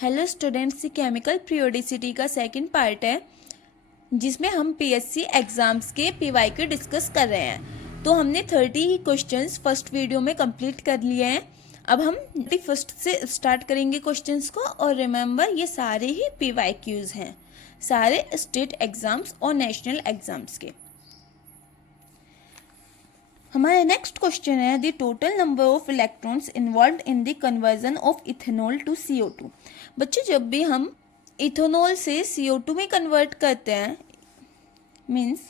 Hello students, ये chemical periodicity का second part है जिसमें हम पीएससी एग्ज़ाम्स के पीवाईक्यू डिस्कस कर रहे हैं। तो हमने 30 क्वेश्चंस फर्स्ट वीडियो में कंप्लीट कर लिए हैं। अब हम फर्स्ट से स्टार्ट करेंगे क्वेश्चंस को। और रिमेंबर, ये सारे ही पीवाईक्यूज़ हैं, सारे स्टेट एग्ज़ाम्स और नेशनल एग्ज़ाम्स के। हमारा नेक्स्ट क्वेश्चन है the total number of electrons involved in the conversion of ethanol to CO2। बच्चों, जब भी हम इथेनॉल से CO2 में कन्वर्ट करते हैं, मीन्स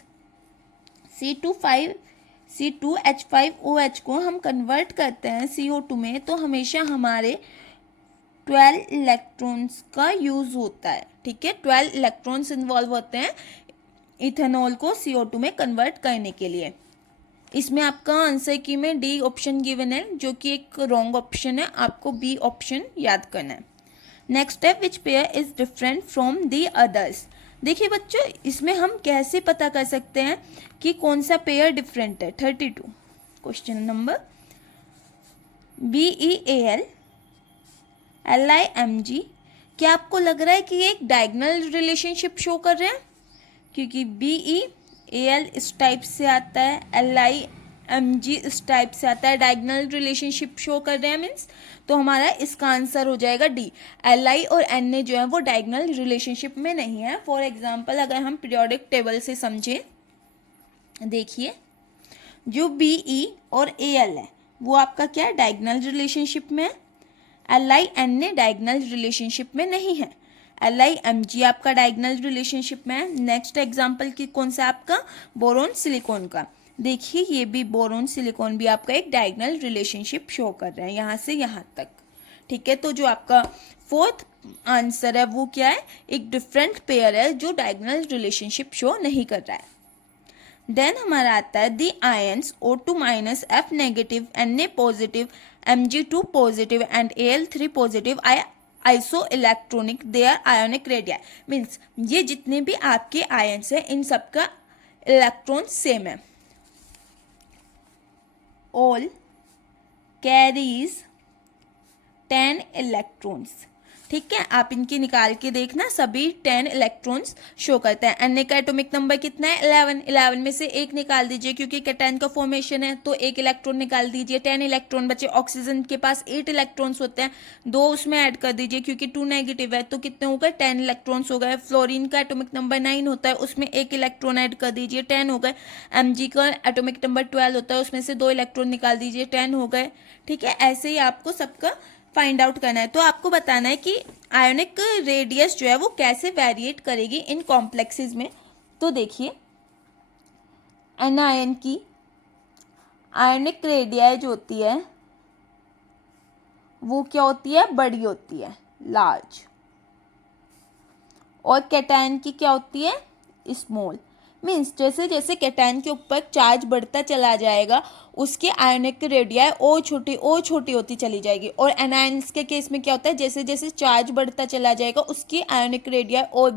C2H5OH को हम कन्वर्ट करते हैं CO2 में, तो हमेशा हमारे 12 इलेक्ट्रॉन्स का यूज़ होता है। ठीक है, 12 इलेक्ट्रॉन्स इन्वॉल्व होते हैं इथेनॉल को CO2 में कन्वर्ट करने के लिए। इसमें आपका आंसर की में डी ऑप्शन गिवन है, जो कि एक रॉन्ग ऑप्शन है। आपको बी ऑप्शन याद करना है। Next step, which pair is different from the others. देखिए बच्चों, इसमें हम कैसे पता कर सकते हैं कि कौन सा पेयर डिफरेंट है। 32 क्वेश्चन नंबर BeAl LiMg। क्या आपको लग रहा है कि ये एक डायगोनल रिलेशनशिप शो कर रहे हैं? क्योंकि BeAl इस टाइप से आता है, LiMg इस टाइप से आता है, डायगोनल रिलेशनशिप शो कर रहे हैं मीन्स, तो हमारा इसका आंसर हो जाएगा डी। Li और Na जो है वो डायगोनल रिलेशनशिप में नहीं है। फॉर एग्जांपल, अगर हम पीरियोडिक टेबल से समझे, देखिए जो Be और Al है वो आपका क्या है, डायगोनल रिलेशनशिप में है। Li Na डायगोनल रिलेशनशिप में नहीं है। LiMg आपका डायगोनल रिलेशनशिप में है। नेक्स्ट एग्जांपल की कौन सा आपका, बोरोन सिलिकॉन का। देखिए ये भी बोरोन सिलिकॉन भी आपका एक डायगोनल रिलेशनशिप शो कर रहा है यहाँ से यहाँ तक। ठीक है, तो जो आपका फोर्थ आंसर है वो क्या है, एक डिफरेंट पेयर है जो डायगोनल रिलेशनशिप शो नहीं कर रहा है। देन हमारा आता है the ions O2 minus F negative Na positive Mg2 positive and Al3 positive iso electronic their ionic radii. Means ये जितने भी आपके आयंस हैं इन सबका इलेक्ट्रॉन सेम है। All carries 10 electrons. ठीक है, आप इनकी निकाल के देखना, सभी 10 इलेक्ट्रॉन्स शो करते हैं। Na का एटॉमिक नंबर कितना है, 11 में से एक निकाल दीजिए क्योंकि कैटायन का फॉर्मेशन है, तो एक इलेक्ट्रॉन निकाल दीजिए, 10 इलेक्ट्रॉन बचे। ऑक्सीजन के पास 8 इलेक्ट्रॉन्स होते हैं, 2 उसमें ऐड कर दीजिए क्योंकि 2 नेगेटिव है, तो कितने हो गए, 10 इलेक्ट्रॉन्स हो गए। फ्लोरीन का एटॉमिक नंबर 9 होता है, उसमें एक इलेक्ट्रॉन ऐड कर दीजिए, 10 हो गए। Mg का एटॉमिक नंबर 12 होता है, उसमें से 2 इलेक्ट्रॉन निकाल दीजिए, 10 हो गए। ठीक है, ऐसे ही आपको सबका फाइंड आउट करना है। तो आपको बताना है कि आयोनिक रेडियस जो है वो कैसे वेरिएट करेगी इन कॉम्प्लेक्सेस में। तो देखिए, एनायन की आयोनिक रेडियाई जो होती है वो क्या होती है, बड़ी होती है, लार्ज। और कैटायन की क्या होती है, स्मॉल। मीन्स जैसे जैसे कैटायन के ऊपर चार्ज बढ़ता चला जाएगा उसकी आयोनिक रेडियाई और छोटी होती चली जाएगी। और एनायंस के केस में क्या होता है, जैसे जैसे चार्ज बढ़ता चला जाएगा उसकी आयोनिक रेडियाई और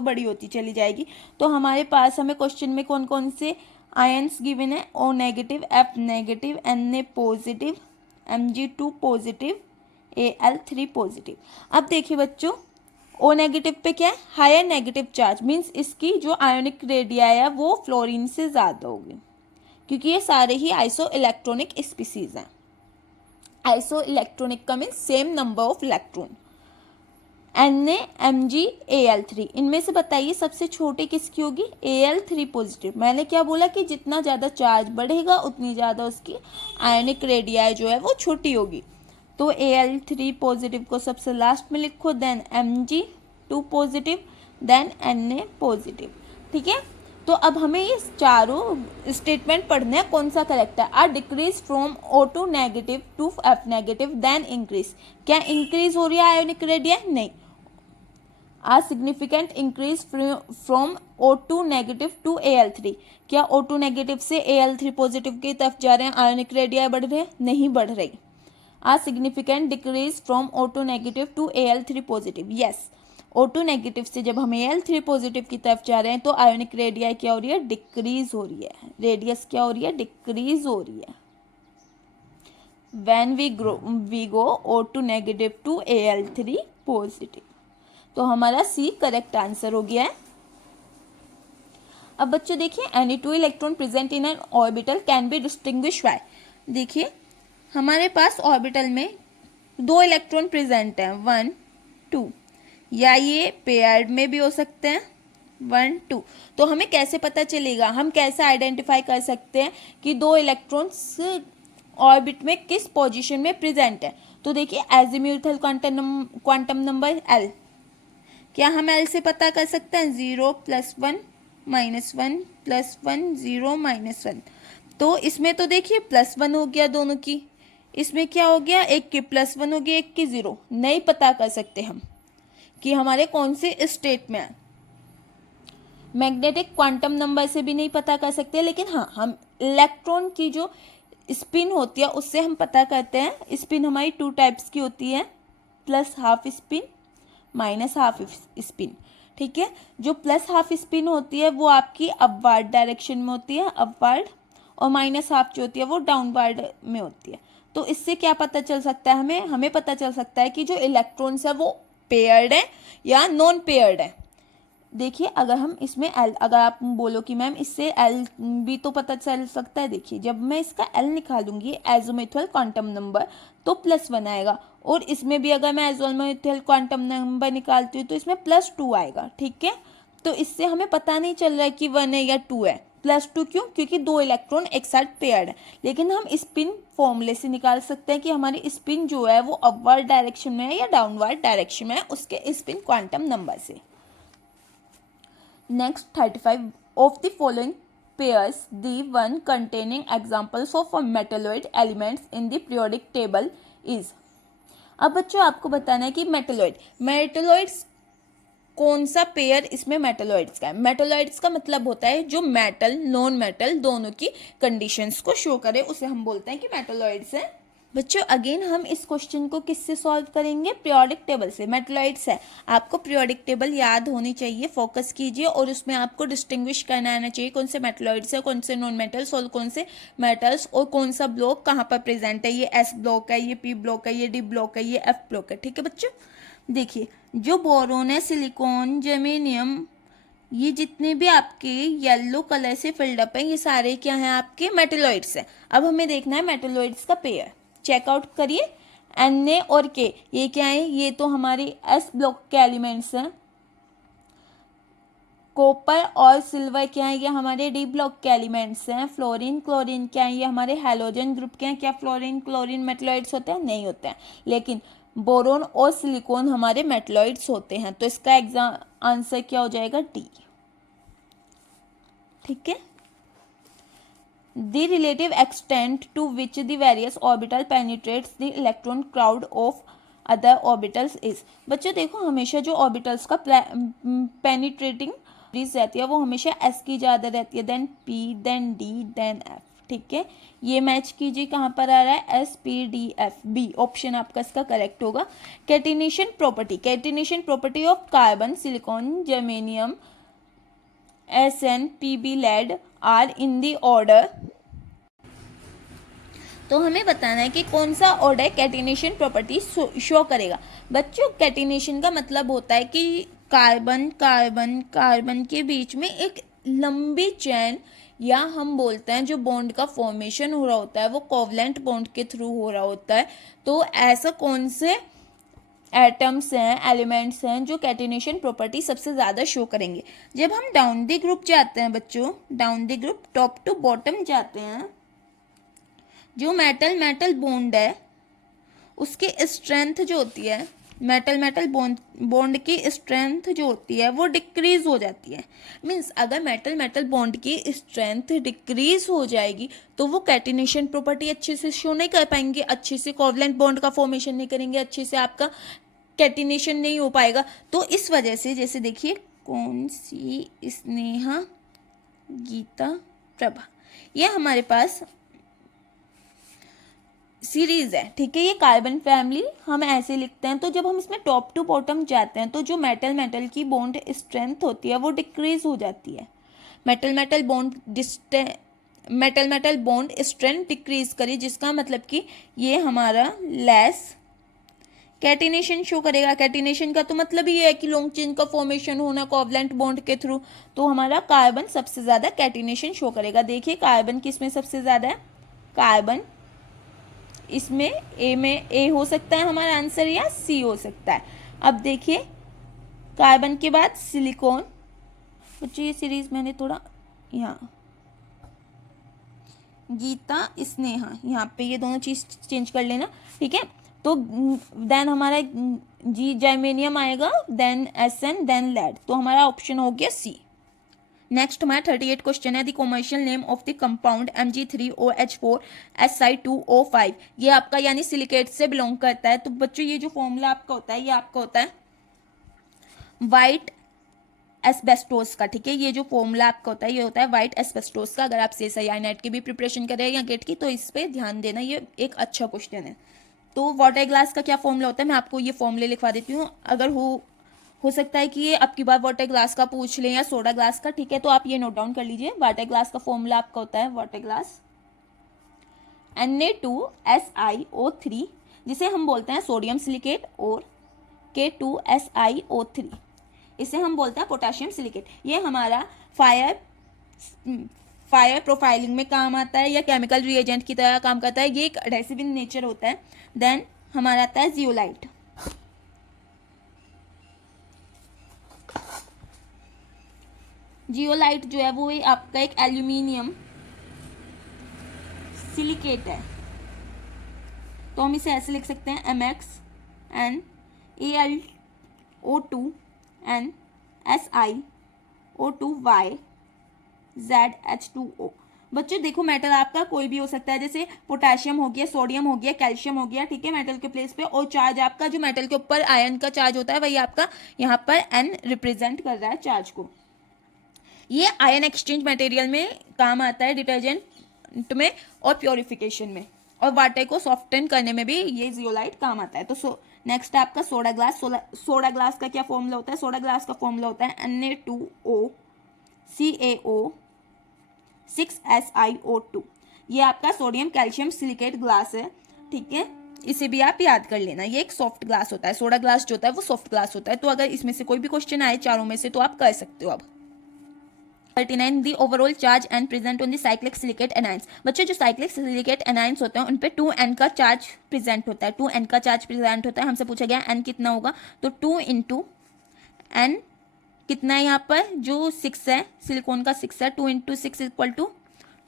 बड़ी होती चली जाएगी। तो हमारे पास हमें क्वेश्चन में कौन कौन से आयंस गिवन है, O negative, F negative, Na positive, Mg2 positive, Al3 positive. अब देखिए बच्चों, O नेगेटिव पे क्या है, हायर नेगेटिव चार्ज। मीन्स इसकी जो आयोनिक रेडियाई है वो फ्लोरीन से ज़्यादा होगी क्योंकि ये सारे ही आइसो इलेक्ट्रॉनिक स्पीसीज हैं। आइसो इलेक्ट्रॉनिक का means same number of electron. Na, Mg, Al3, इनमें से बताइए सबसे छोटी किसकी होगी, Al3 पॉजिटिव। मैंने क्या बोला कि जितना ज़्यादा चार्ज बढ़ेगा उतनी ज़्यादा उसकी आयोनिक रेडियाई जो है वो छोटी होगी। तो Al3 पॉजिटिव को सबसे लास्ट में लिखो, then Mg2 positive, then Na positive. ठीक है, तो अब हमें ये चारों स्टेटमेंट पढ़ने हैं कौन सा करेक्ट है। Are decrease from O2 negative to F negative then increase. क्या इंक्रीज हो रही है आयोनिक रेडियाई, नहीं। Are significant increase from O2 negative to Al3। क्या O2 नेगेटिव से Al3 पॉजिटिव की तरफ जा रहे हैं, आयोनिक रेडियाई बढ़ रही है, नहीं बढ़ रही। A significant decrease from O2 negative to Al3 positive। yes, O2 negative से जब हम Al3 पॉजिटिव की तरफ जा रहे हैं तो आयोनिक रेडियाई क्या हो रही है, डिक्रीज हो रही है। रेडियस क्या हो रही है, डिक्रीज हो रही है। When we go O2 negative to Al3 positive. तो हमारा सी करेक्ट आंसर हो गया है। अब बच्चों देखिए, any two electron present in an orbital can be distinguish by. देखिए हमारे पास ऑर्बिटल में 2 इलेक्ट्रॉन प्रेजेंट हैं, 1 2, या ये पेयर्ड में भी हो सकते हैं 1 2। तो हमें कैसे पता चलेगा, हम कैसे आइडेंटिफाई कर सकते हैं कि 2 इलेक्ट्रॉन्स ऑर्बिट में किस पोजीशन में प्रेजेंट है। तो देखिए एजीम्यूथल क्वांटम नंबर L, क्या हम L से पता कर सकते हैं, 0 +1 -1 +1 0 -1। तो इसमें तो देखिए +1 हो गया दोनों की, इसमें क्या हो गया, एक की +1 हो गया, एक की 0। नहीं पता कर सकते हम कि हमारे कौन से स्टेट में है। मैग्नेटिक क्वांटम नंबर से भी नहीं पता कर सकते, लेकिन हाँ हम इलेक्ट्रॉन की जो स्पिन होती है उससे हम पता करते हैं। स्पिन हमारी 2 टाइप्स की होती है, +½ स्पिन, -½ स्पिन। ठीक है, जो +½ स्पिन होती है वो आपकी अपवर्ड डायरेक्शन में होती है, अपवर्ड, और -½ जो होती है वो डाउनवर्ड में होती है। तो इससे क्या पता चल सकता है, हमें पता चल सकता है कि जो इलेक्ट्रॉन्स है वो पेयर्ड है या नॉन पेयर्ड है। देखिए अगर हम इसमें L, अगर आप बोलो कि मैम इससे L भी तो पता चल सकता है, देखिए जब मैं इसका L निकालूंगी एज़ोमेथल क्वांटम नंबर तो +1 आएगा, और इसमें भी अगर मैं एज़ोमेथल क्वांटम नंबर निकालती हूँ तो इसमें +2 आएगा। ठीक है, तो इससे हमें पता नहीं चल रहा है कि 1 है या 2 है। +2 क्यों, क्योंकि 2 इलेक्ट्रॉन एक साथ पेयर्ड है। लेकिन हम स्पिन फॉर्मूले से निकाल सकते हैं कि हमारी स्पिन जो है वो अपवर्ड डायरेक्शन में है या डाउनवर्ड डायरेक्शन में है, उसके स्पिन क्वांटम नंबर से। Next 35 of the following pairs, the one containing examples of metalloid elements in the periodic table is। अब बच्चों आपको बताना है कि मेटलोइड्स कौन सा पेयर इसमें मेटलोइड्स का है। मेटलोइड्स का मतलब होता है जो मेटल नॉन मेटल दोनों की कंडीशंस को शो करे, उसे हम बोलते हैं कि मेटलोइड्स है। बच्चों अगेन हम इस क्वेश्चन को किससे सॉल्व करेंगे, पीरियोडिक टेबल से। मेटलोइड्स है, आपको पीरियोडिक टेबल याद होनी चाहिए, फोकस कीजिए, और उसमें आपको डिस्टिंग्विश करना आना चाहिए कौन से मेटलोइड्स है, कौन से नॉन मेटल्स और कौन से मेटल्स, और कौन सा ब्लॉक कहाँ पर प्रेजेंट है। ये S ब्लॉक है, ये P ब्लॉक है, ये D ब्लॉक है, ये F ब्लॉक है। ठीक है बच्चों, देखिए जो बोरोन है, सिलिकॉन, जर्मेनियम, ये जितने भी आपके येलो कलर से फिल्ड अप हैं, ये सारे क्या हैं, आपके मेटलोइड्स हैं। अब हमें देखना है मेटलोइड्स का पेयर, चेकआउट करिए। Na और K ये क्या है, ये तो हमारी S ब्लॉक के एलिमेंट्स हैं। कॉपर और सिल्वर क्या है, ये हमारे D ब्लॉक के एलिमेंट्स हैं। फ्लोरीन क्लोरीन क्या है, ये हमारे हैलोजन ग्रुप के हैं। क्या फ्लोरीन क्लोरीन मेटलोइड्स होते हैं, नहीं होते हैं, लेकिन बोरोन और सिलिकॉन हमारे मेटलोइड्स होते हैं। तो इसका आंसर क्या हो जाएगा, D। ठीक है, the relative extent to which the various orbital penetrates the electron cloud of other orbitals is। बच्चों देखो हमेशा जो ऑर्बिटल्स का पेनिट्रेटिंग रहती है वो हमेशा S की ज़्यादा रहती है, then P, then D, then F। ठीक है, ये मैच कीजिए कहाँ पर आ रहा है, S P D F, B option आपका इसका करेक्ट होगा। Catenation property of carbon, silicon, germanium, SN, PB, lead are in the order. तो हमें बताना है कि कौन सा ऑर्डर कैटिनेशन प्रॉपर्टी शो करेगा। बच्चों कैटिनेशन का मतलब होता है कि कार्बन कार्बन कार्बन के बीच में एक लंबी चेन, या हम बोलते हैं जो बॉन्ड का फॉर्मेशन हो रहा होता है वो कोवलेंट बॉन्ड के थ्रू हो रहा होता है। तो ऐसा कौन से एटम्स हैं, एलिमेंट्स हैं जो कैटिनेशन प्रॉपर्टी सबसे ज़्यादा शो करेंगे। जब हम डाउन द ग्रुप जाते हैं बच्चों, down the group top to bottom जाते हैं, जो मेटल बॉन्ड है उसकी स्ट्रेंथ जो होती है, मेटल बॉन्ड की स्ट्रेंथ जो होती है वो डिक्रीज हो जाती है। मीन्स अगर मेटल बॉन्ड की स्ट्रेंथ डिक्रीज हो जाएगी तो वो कैटिनेशन प्रॉपर्टी अच्छे से शो नहीं कर पाएंगे, अच्छे से कोवलेंट बॉन्ड का फॉर्मेशन नहीं करेंगे, अच्छे से आपका कैटिनेशन नहीं हो पाएगा। तो इस वजह से जैसे देखिए कौन सी, स्नेहा, गीता, प्रभा, ये हमारे पास सीरीज है। ठीक है, ये कार्बन फैमिली हम ऐसे लिखते हैं। तो जब हम इसमें टॉप टू बॉटम जाते हैं तो जो मेटल की बॉन्ड स्ट्रेंथ होती है वो डिक्रीज हो जाती है। Metal bond metal metal bond strength decrease करी, जिसका मतलब कि ये हमारा लेस कैटिनेशन शो करेगा। कैटिनेशन का तो मतलब ही है कि लॉन्ग चेन का फॉर्मेशन होना कोवलेंट बॉन्ड के थ्रू। तो हमारा कार्बन सबसे ज़्यादा कैटिनेशन शो करेगा। देखिए कार्बन किस में सबसे ज़्यादा है, कार्बन इसमें ए में, ए हो सकता है हमारा आंसर या सी हो सकता है। अब देखिए कार्बन के बाद सिलिकॉन। बच्चों ये सीरीज मैंने थोड़ा यहाँ गीता स्नेहा यहाँ पे ये दोनों चीज चेंज कर लेना, ठीक है। तो देन हमारा जी जर्मेनियम आएगा, देन एसएन, देन लेड। तो हमारा ऑप्शन हो गया सी। नेक्स्ट हमारा 38 क्वेश्चन है, the commercial name of the compound Mg3OH4SI2O5। ये आपका यानी सिलिकेट से बिलोंग करता है। तो बच्चों ये जो फॉर्मूला आपका होता है, ये आपका होता है वाइट एस्बेस्टोस का, ठीक है। ये जो फॉर्मूला आपका होता है ये होता है वाइट एस्बेस्टोस का। अगर आप CSIR नेट की भी प्रिपरेशन कर रहे हैं या गेट की, तो इस पर ध्यान देना, ये एक अच्छा क्वेश्चन है। तो वाटर ग्लास का क्या फॉर्मूला होता है, मैं आपको ये फॉर्मूले लिखवा देती हूँ। अगर हो सकता है कि ये आपकी बार वाटर ग्लास का पूछ लें या सोडा ग्लास का, ठीक है। तो आप ये नोट डाउन कर लीजिए। वाटर ग्लास का फॉर्मूला आपका होता है वाटर ग्लास Na2SiO3, जिसे हम बोलते हैं सोडियम सिलिकेट, और K2SiO3, इसे हम बोलते हैं पोटेशियम सिलिकेट। ये हमारा फायर प्रोफाइलिंग में काम आता है या केमिकल रिएजेंट की तरह काम करता है। ये एक एडेसिव इन नेचर होता है। देन हमारा आता है जियोलाइट। जियोलाइट जो है वो आपका एक एल्यूमिनियम सिलिकेट है। तो हम इसे ऐसे लिख सकते हैं MxNAlO2NSiO2YZH2O। बच्चों देखो मेटल आपका कोई भी हो सकता है, जैसे पोटेशियम हो गया, सोडियम हो गया, कैल्शियम हो गया, ठीक है, मेटल के प्लेस पे। और चार्ज आपका जो मेटल के ऊपर आयन का चार्ज होता है वही आपका यहाँ पर N रिप्रेजेंट कर रहा है चार्ज को। ये आयन एक्सचेंज मटेरियल में काम आता है, डिटर्जेंट में और प्योरिफिकेशन में, और वाटर को सॉफ्टन करने में भी ये जियोलाइट काम आता है। तो नेक्स्ट है आपका सोडा ग्लास। सोडा ग्लास का क्या फॉर्मूला होता है, सोडा ग्लास का फॉर्मूला होता है Na2O6SiO2। ये आपका सोडियम कैल्शियम सिलिकेट ग्लास है, ठीक है। इसे भी आप याद कर लेना। ये एक सॉफ्ट ग्लास होता है, सोडा ग्लास जो होता है वो सॉफ्ट ग्लास होता है। तो अगर इसमें से कोई भी क्वेश्चन आए चारों में से तो आप कर सकते हो। अब 39 the overall charge and present on the cyclic silicate anions. बच्चे जो साइक्लिक सिलिकेट एनायंस होते हैं उन पे 2n का चार्ज प्रेजेंट होता है। 2n का चार्ज प्रेजेंट होता है। हमसे पूछा गया n कितना होगा, तो 2 इंटू n कितना है यहाँ पर, जो 6 है, सिलिकॉन का 6 है, 2 इंटू 6 इक्वल टू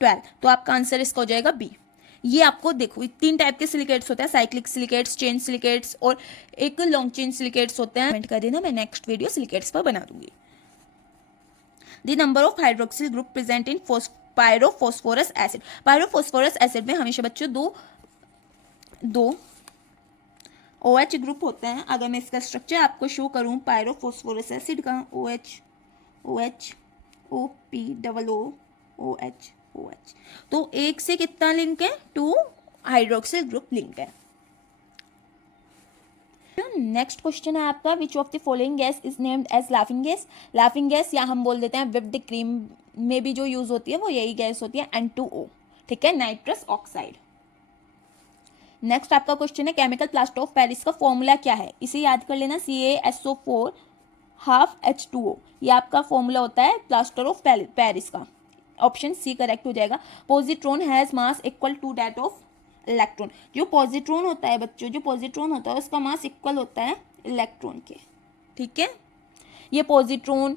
12। तो आपका आंसर इसका हो जाएगा बी। ये आपको देखो 3 टाइप के सिलिकेट्स होते हैं, साइक्लिक सिलिकेट्स, चेन सिलिकेट्स और एक लॉन्ग चेन सिलिकेट्स होते हैं। कमेंट कर देना, मैं नेक्स्ट वीडियो सिलिकेट्स पर बना दूंगी। The number of hydroxyl group present in pyrophosphorus acid। pyrophosphorus acid में हमेशा बच्चों दो OH ग्रुप होते हैं। अगर मैं इसका स्ट्रक्चर आपको शो करूं पायरोफॉस्फोरस एसिड का, OH OP तो एक से कितना लिंक है, 2 हाइड्रोक्सिल ग्रुप लिंक है। नेक्स्ट क्वेश्चन है आपका, which of the following gas is named as laughing gas. Laughing gas या हम बोल देते हैं व्हिप्ड क्रीम में भी जो यूज होती है वो यही गैस होती है, N2O, ठीक है, नाइट्रस ऑक्साइड। नेक्स्ट आपका क्वेश्चन है, केमिकल प्लास्टर ऑफ पेरिस का फॉर्मूला क्या है। इसे याद कर लेना, CaSO4 हाफ H2O। ये आपका फॉर्मूला होता है प्लास्टर ऑफ पेरिस का। ऑप्शन सी करेक्ट हो जाएगा। Positron has mass equal to that of electron. जो पॉजिट्रॉन होता है बच्चों, जो पॉजिट्रॉन होता है उसका मास इक्वल होता है इलेक्ट्रॉन के, ठीक है। ये पॉजिट्रॉन,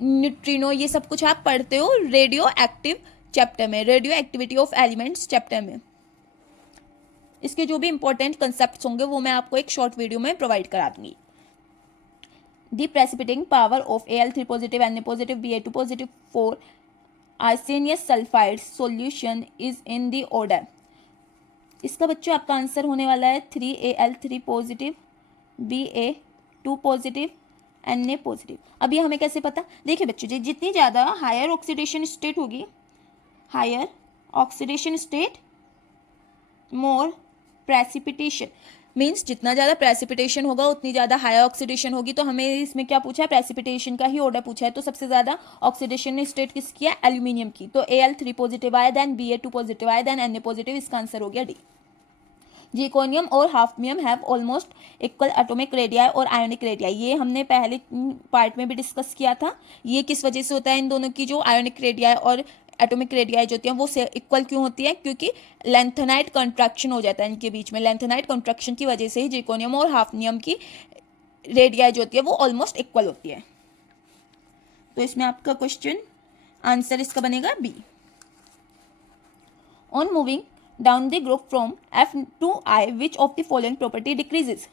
न्यूट्रिनो, ये सब कुछ आप पढ़ते हो रेडियो एक्टिव चैप्टर में, radio activity of elements chapter में। इसके जो भी इंपॉर्टेंट कंसेप्ट्स होंगे वो मैं आपको एक शॉर्ट वीडियो में प्रोवाइड करा दूंगी। The precipitating power of Al3 positive, Na positive, Ba2 positive 4 arsenious sulphide solution is in the order. इसका बच्चों आपका आंसर होने वाला है 3Al3 positive, Ba2 positive, Na positive. अब ये हमें कैसे पता, देखिए बच्चों जितनी ज़्यादा हायर ऑक्सीडेशन स्टेट होगी, higher oxidation state more precipitation, means जितना ज़्यादा प्रेसिपिटेशन होगा उतनी ज़्यादा हाई ऑक्सीडेशन होगी। तो हमें इसमें क्या पूछा है, प्रेसिपिटेशन का ही ऑर्डर पूछा है। तो सबसे ज़्यादा ऑक्सीडेशन ने स्टेट किसकी है, एल्यूमिनियम की। तो Al3 पॉजिटिव आया, देन Ba2 पॉजिटिव आया, देन Na पॉजिटिव। इसका आंसर हो गया डी। जीकोनियम और hafnium have almost equal atomic radii और आयोनिक रेडियाई। ये हमने पहले पार्ट में भी डिस्कस किया था। ये किस वजह से होता है, इन दोनों की जो आयोनिक रेडियाई और एटॉमिक रेडियाई जो होती है वो से इक्वल क्यों होती है, क्योंकि लेंथेनाइट कंट्रैक्शन हो जाता है इनके बीच में। लेंथेनाइट कंट्रैक्शन की वजह से ही जीकोनियम और हाफनियम की रेडियाई जो होती है वो ऑलमोस्ट इक्वल होती है। तो इसमें आपका क्वेश्चन आंसर इसका बनेगा B. On moving down the group from F to I, which of the following property decreases?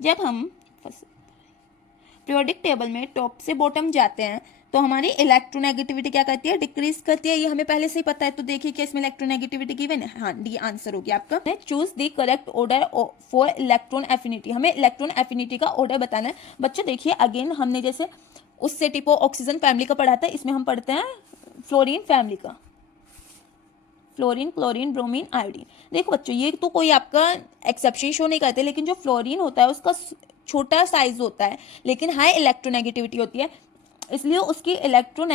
जब हम पीरियोडिक टेबल में टॉप से बॉटम जाते हैं तो हमारी इलेक्ट्रोनेगेटिविटी क्या करती है, डिक्रीज करती है। ये हमें पहले से ही पता है। तो देखिए कि इसमें इलेक्ट्रोनेगेटिविटी गिवन है। हाँ, डी आंसर हो गया आपका। Choose the correct order for electron affinity. हमें इलेक्ट्रॉन एफिनिटी का ऑर्डर बताना है। बच्चों देखिए अगेन हमने जैसे उससे टिपो ऑक्सीजन फैमिली का पढ़ा था, इसमें हम पढ़ते हैं फ्लोरीन फैमिली का। Fluorine, chlorine, bromine, iodine. देखो बच्चों ये तो कोई आपका एक्सेप्शन शो नहीं करते, लेकिन जो फ्लोरीन होता है उसका छोटा साइज होता है लेकिन हाई इलेक्ट्रोनेगेटिविटी होती है, इसलिए उसकी इलेक्ट्रॉन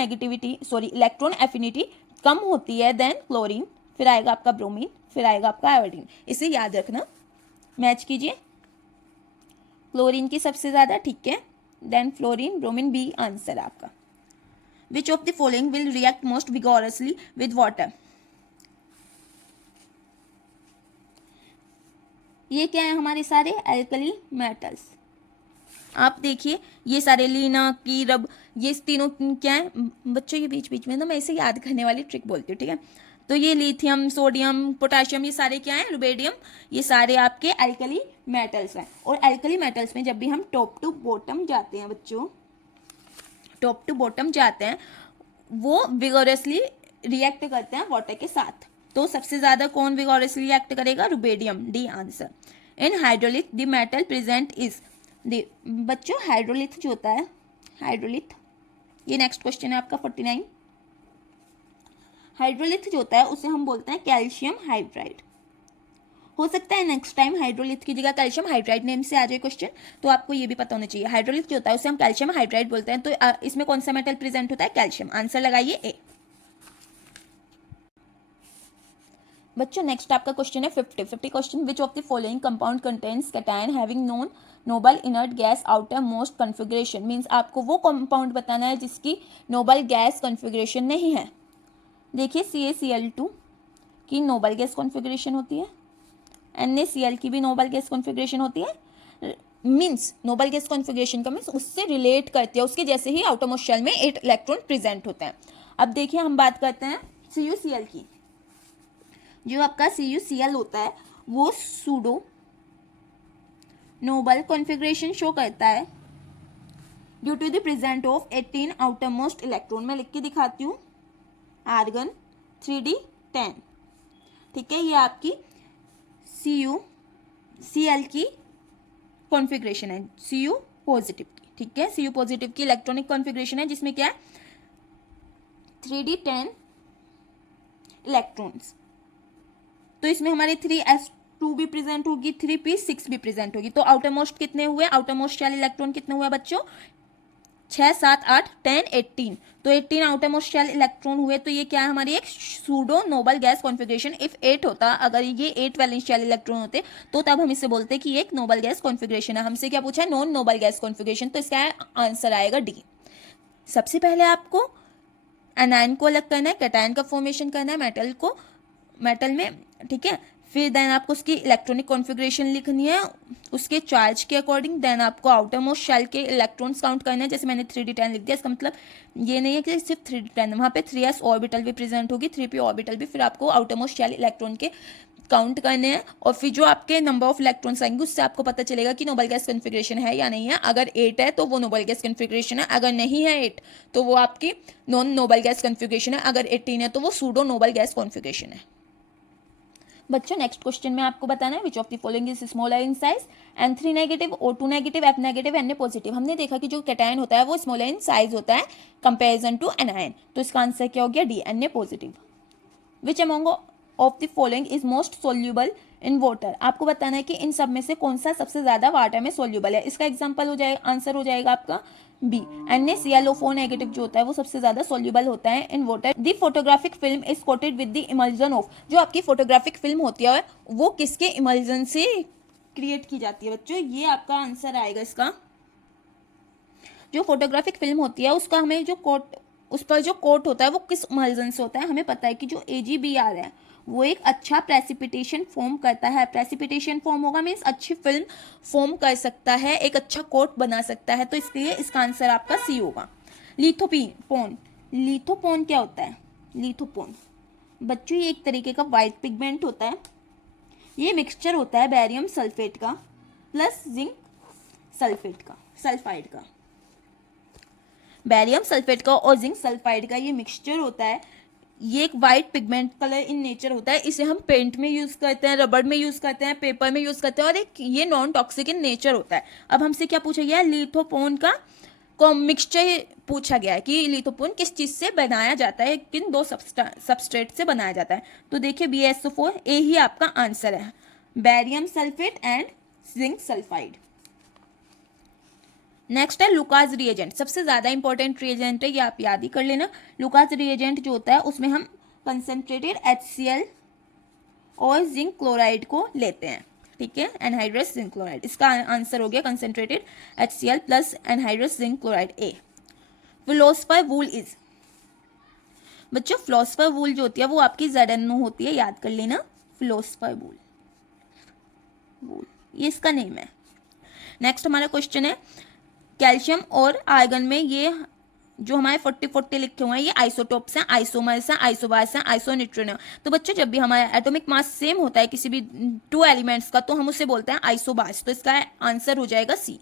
एफिनिटी कम होती है देन क्लोरीन। फिर आएगा आपका ब्रोमीन, फिर आएगा आपका आयोडीन। इसे याद रखना, मैच कीजिए। क्लोरीन की सबसे ज्यादा, ठीक है, then fluorine, bromine, B answer आपका। Which of the following will react most vigorously with water? ये क्या है, हमारे सारे एल्कली मेटल्स। आप देखिए ये सारे लीना की रब, ये तीनों क्या है बच्चों, ये बीच बीच में ना मैं इसे याद करने वाली ट्रिक बोलती हूँ, ठीक है। तो ये लिथियम, सोडियम, पोटाशियम, ये सारे क्या हैं, रुबेडियम, ये सारे आपके एल्कली मेटल्स हैं। और एल्कली मेटल्स में जब भी हम टॉप टू बॉटम जाते हैं बच्चों, टॉप टू बॉटम जाते हैं, वो विगोरसली रिएक्ट करते हैं वाटर के साथ। तो सबसे ज्यादा कौन विगोरसली रिएक्ट करेगा, rubidium, D answer. In hydrolith the metal present is बच्चों हाइड्रोलिथ जो होता है, हाइड्रोलिथ, ये नेक्स्ट क्वेश्चन है आपका 49। हाइड्रोलिथ जो होता है उसे हम बोलते हैं कैल्शियम हाइड्राइड। हो सकता है नेक्स्ट टाइम हाइड्रोलिथ की जगह कैल्शियम हाइड्राइड नेम से आ जाए क्वेश्चन, तो आपको ये भी पता होना चाहिए। हाइड्रोलिथ जो होता है उसे हम कैल्शियम हाइड्राइड बोलते हैं। तो इसमें कौन सा मेटल प्रेजेंट होता है, कैल्शियम। आंसर लगाइए ए। बच्चों नेक्स्ट आपका क्वेश्चन है 50 question. Which of the following compound contains cation having non noble inert gas outermost configuration? Means आपको वो कंपाउंड बताना है जिसकी नोबल गैस कॉन्फ़िगरेशन नहीं है। देखिए CaCl2 की नोबल गैस कॉन्फ़िगरेशन होती है, NaCl की भी नोबल गैस कॉन्फ़िगरेशन होती है। मींस नोबल गैस कॉन्फ़िगरेशन का मीन्स उससे रिलेट करती है, उसके जैसे ही आउटर मोस्ट शेल में 8 इलेक्ट्रॉन प्रेजेंट होते हैं। अब देखिए हम बात करते हैं CuCl की। जो आपका CuCl होता है वो सूडो नोबल कॉन्फ़िगरेशन शो करता है due to the present of 18 outermost electron. मैं लिख के दिखाती हूँ, आर्गन 3d10, ठीक है। ये आपकी CuCl की कॉन्फ़िगरेशन है, Cu पॉजिटिव की, ठीक है। Cu पॉजिटिव की इलेक्ट्रॉनिक कॉन्फ़िगरेशन है जिसमें क्या है 3d10 इलेक्ट्रॉन्स। तो इसमें हमारे 3s2 भी प्रेजेंट होगी, 3p6 भी प्रेजेंट होगी। तो आउटर मोस्ट कितने हुए, आउटर मोस्ट शेल इलेक्ट्रॉन कितने हुए बच्चों, 6, 7, 8, 10, 18। तो 18 आउटर मोस्ट शेल इलेक्ट्रॉन हुए। तो ये क्या है हमारी एक pseudo noble gas configuration. If 8 होता, अगर ये 8 वैलेंस शेल इलेक्ट्रॉन होते तो तब हम इसे बोलते कि ये एक नोबल गैस कॉन्फ़िगरेशन है। हमसे क्या पूछा है, नॉन नोबल गैस कॉन्फ़िगरेशन। तो इसका आंसर आएगा डी। सबसे पहले आपको एनायन को अलग करना है, कैटायन का फॉर्मेशन करना है मेटल को, मेटल में, ठीक है। फिर देन आपको उसकी इलेक्ट्रॉनिक कॉन्फ़िगरेशन लिखनी है उसके चार्ज के अकॉर्डिंग। देन आपको आउटर मोस्ट शेल के इलेक्ट्रॉन्स काउंट करना है। जैसे मैंने 3d10 लिख दिया, इसका मतलब ये नहीं है कि सिर्फ 3d10, वहाँ पे 3s ऑर्बिटल भी प्रेजेंट होगी, 3p ऑर्बिटल भी। फिर आपको आउटर मोस्ट शेल इलेक्ट्रॉन के काउंट करने हैं और फिर जो आपके नंबर ऑफ इलेक्ट्रॉन्स आएंगे उससे आपको पता चलेगा कि नोबल गैस कॉन्फ़िगरेशन है या नहीं है। अगर 8 है तो वो नोबल गैस कॉन्फ़िगरेशन है, अगर नहीं है 8 तो वो आपकी नॉन नोबल गैस कॉन्फ़िगरेशन है, अगर 18 है तो वो सूडो नोबल गैस कॉन्फ़िगरेशन है। बच्चों नेक्स्ट क्वेश्चन में आपको बताना है विच of the following is smaller in size, N3 negative, O2 negative, F negative, Na positive. हमने देखा कि जो कैटायन होता है वो स्मॉलर इन साइज होता है कंपेरिजन टू एनायन। तो इसका आंसर क्या हो गया, D, Na positive. Which among of the following is most soluble in water. आपको बताना है कि इन सब में से कौन सा सबसे ज्यादा वाटर में सोल्यूबल है। इसका एग्जांपल हो जाएगा, आंसर हो जाएगा आपका बी, NaClO4 नेगेटिव जो होता है वो सबसे ज्यादा सोल्यूबल होता है in water. The photographic film is coated with the emulsion of, जो आपकी फोटोग्राफिक फिल्म होती है वो किसके इमल्जन से क्रिएट की जाती है बच्चों, ये आपका आंसर आएगा इसका। जो फोटोग्राफिक फिल्म होती है उसका हमें जो कोट, उस पर जो कोट होता है वो किस इमल्जन से होता है, हमें पता है कि जो AgBr है वो एक अच्छा प्रेसिपिटेशन फॉर्म करता है। प्रेसिपिटेशन फॉर्म होगा मीन्स अच्छी फिल्म फॉर्म कर सकता है, एक अच्छा कोट बना सकता है, तो इसके लिए इसका आंसर आपका सी होगा। लिथोपोन, लिथोपोन क्या होता है? लिथोपोन बच्चों ये एक तरीके का वाइट पिगमेंट होता है। ये मिक्सचर होता है बैरियम सल्फेट का प्लस जिंक सल्फेट का, सल्फाइड का। बैरियम सल्फेट का और जिंक सल्फाइड का ये मिक्सचर होता है। ये एक white pigment colour in nature होता है। इसे हम पेंट में यूज करते हैं, रबड़ में यूज करते हैं, पेपर में यूज करते हैं, और एक ये नॉन टॉक्सिक इन नेचर होता है। अब हमसे क्या पूछा गया है? लिथोपोन का मिक्सचर पूछा गया है कि लिथोपोन किस चीज से बनाया जाता है, किन दो सबस्ट्रेट से बनाया जाता है। तो देखिए BaSO4 ए ही आपका आंसर है, barium sulphate and zinc sulphide. Next है लुकास रिएजेंट, सबसे ज्यादा इंपॉर्टेंट रिएजेंट है, ये आप याद ही कर लेना। लुकास रिएजेंट जो होता है उसमें हम कंसंट्रेटेड HCl और जिंक क्लोराइड को लेते हैं, ठीक है, एनहाइड्रस जिंक क्लोराइड। इसका आंसर हो गया concentrated HCl plus anhydrous zinc chloride A. Philosopher wool is, बच्चों फिलोसफर वूल जो होती है वो आपकी ZNO होती है, याद कर लेना। फिलोसफर वूल, वूल ये इसका नेम है। नेक्स्ट हमारा क्वेश्चन है कैल्शियम और आर्गन में ये जो हमारे 40-40 लिखे हुए हैं ये आइसोटोप्स हैं, आइसोमर्स हैं, आइसोबार्स हैं, आइसोन्यूट्रॉन है। तो बच्चों जब भी हमारा एटॉमिक मास सेम होता है किसी भी 2 एलिमेंट्स का तो हम उसे बोलते हैं आइसोबार्स। तो इसका आंसर हो जाएगा सी।